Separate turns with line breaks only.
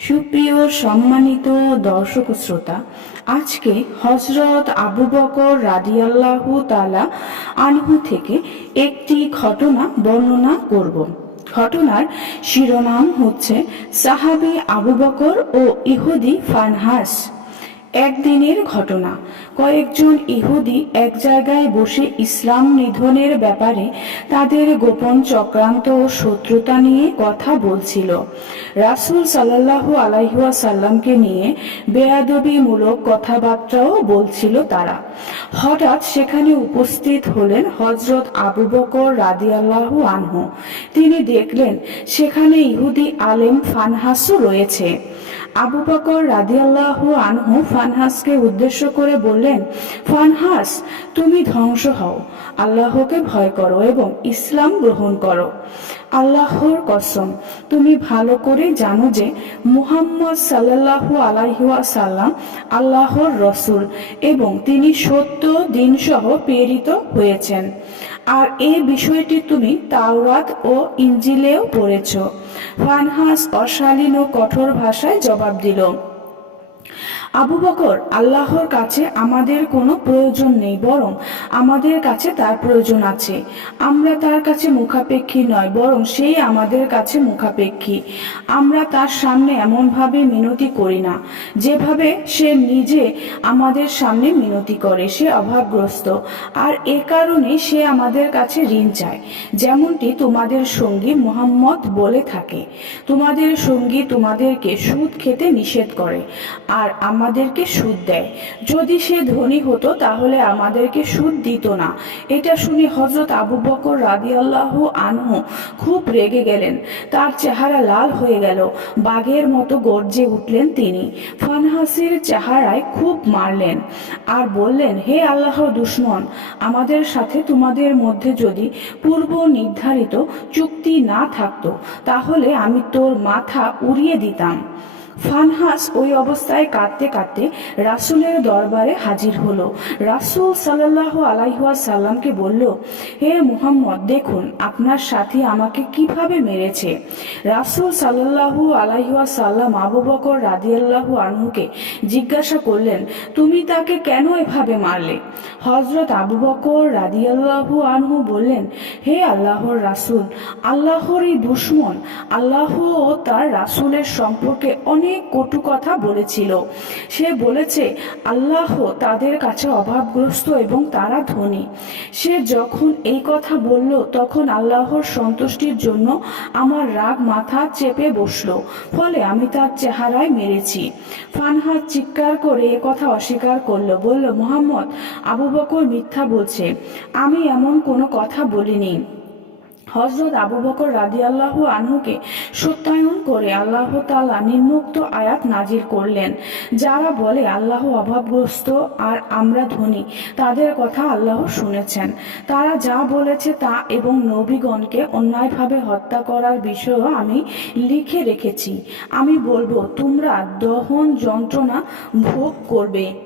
সুপ্রিয় সম্মানিত দর্শক শ্রোতা, আজকে হজরত আবু বকর রাদিয়াল্লাহু তালা আনহু থেকে একটি ঘটনা বর্ণনা করব। ঘটনার শিরোনাম হচ্ছে সাহাবি আবু বকর ও ইহুদি ফানহাস। একদিনের ঘটনা। কয়েকজন ইহুদি এক জায়গায় বসে ইসলাম নিধনের ব্যাপারে তাদের গোপন চক্রান্ত ও শত্রুতা নিয়ে কথা বলছিল। রাসুল সাল্লাহু আলাইহুয়া সাল্লামকে নিয়ে বেয়াদবিমূলক কথাবার্তাও বলছিল তারা। হঠাৎ সেখানে উপস্থিত হলেন হজরত আবু বকর রাদিয়াল্লাহু আনহু। তিনি দেখলেন, সেখানে ইহুদি আলেম ফানহাসও রয়েছে। আবু বকর রাদিয়াল্লাহু আনহু ফানহাসকে উদ্দেশ্য করে বললেন ফানহাস, তুমি ধ্বংস হও। আল্লাহকে ভয় করো এবং ইসলাম গ্রহণ করো। আল্লাহর কসম, তুমি ভালো করে জানো যে মুহাম্মদ সাল্লাল্লাহু আলাইহুয়া সাল্লাম আল্লাহর রসুল এবং তিনি সত্য দিনসহ প্রেরিত হয়েছেন। আর এই বিষয়টি তুমি তাওরাত ও ইঞ্জিলেও পড়েছ। ফানহাস অশালীন ও কঠোর ভাষায় জবাব দিল আবু বকর আল্লাহর কাছে আমাদের কোনো প্রয়োজন নেই, বরং আমাদের কাছে তার প্রয়োজন আছে। আমরা তার কাছে মুখাপেক্ষী নয়, বরং সেই আমাদের কাছে মুখাপেক্ষী। আমরা তার সামনে এমনভাবে মিনতি করি না, যেভাবে সে নিজে আমাদের সামনে মিনতি করে, সে অভাবগ্রস্ত। আর এ কারণে সে আমাদের কাছে ঋণ চায়, যেমনটি তোমাদের সঙ্গী মোহাম্মদ বলে থাকে। তোমাদের সঙ্গী তোমাদেরকে সুদ খেতে নিষেধ করে, আর আমাদেরকে সুদ দেয়। যদি সে ধনী হতো, তাহলে আমাদেরকে সুদ দিত না। এটা শুনে হজরত আবু বকর রাদি আল্লাহ আনহু খুব রেগে গেলেন। তার চেহারা লাল হয়ে গেল। বাঘের মতো গর্জে উঠলেন তিনি। ফানহাসির চেহারায় খুব মারলেন। আর বললেন, হে আল্লাহ দুশ্মন, আমাদের সাথে তোমাদের মধ্যে যদি পূর্ব নির্ধারিত চুক্তি না থাকতো, তাহলে আমি তোর মাথা উড়িয়ে দিতাম। ফানহাস ওই অবস্থায় কাঁদতে কাঁদতে রাসুলের দরবারে হাজির হলো। রাসুল সাল্লাহ আলাইহুয়া সাল্লামকে বলল, হে মুহাম্মদ, দেখুন, আপনার সাথী আমাকে কীভাবে মেরেছে? রাসুল সাল্লাহু আলাইহুয়া সাল্লাম আবু বকর রাদিয়াল্লাহু আনহুকে জিজ্ঞাসা করলেন, তুমি তাকে কেন এভাবে মারলে? হজরত আবু বকর রাদিয়াল্লাহু আনহু বললেন, হে আল্লাহর রাসুল, আল্লাহরই দুশ্মন, আল্লাহ ও তার রাসুলের সম্পর্কে অনেক কটু কথা বলেছিল। সে বলেছে, আল্লাহ তাদের কাছে অভাবগ্রস্ত এবং তারা ধনী। সে যখন এই কথা বলল, তখন আল্লাহর সন্তুষ্টির জন্য আমার রাগ মাথা চেপে বসল, ফলে আমি তার চেহারায় মেরেছি। ফানহাত চিৎকার করে এ কথা অস্বীকার করল, বলল, মোহাম্মদ, আবু বকর মিথ্যা বলছে। আমি এমন কোনো কথা বলিনি। হজরত আবু বকর রাদি আল্লাহ আনহুকে সত্যায়ন করে আল্লাহ তালা নিম্নোক্ত আয়াত নাজির করলেন। যারা বলে আল্লাহ অভাবগ্রস্ত আর আমরা ধনী, তাদের কথা আল্লাহ শুনেছেন। তারা যা বলেছে তা এবং নবীগণকে অন্যায়ভাবে হত্যা করার বিষয়েও আমি লিখে রেখেছি। আমি বলব, তোমরা দহন যন্ত্রণা ভোগ করবে।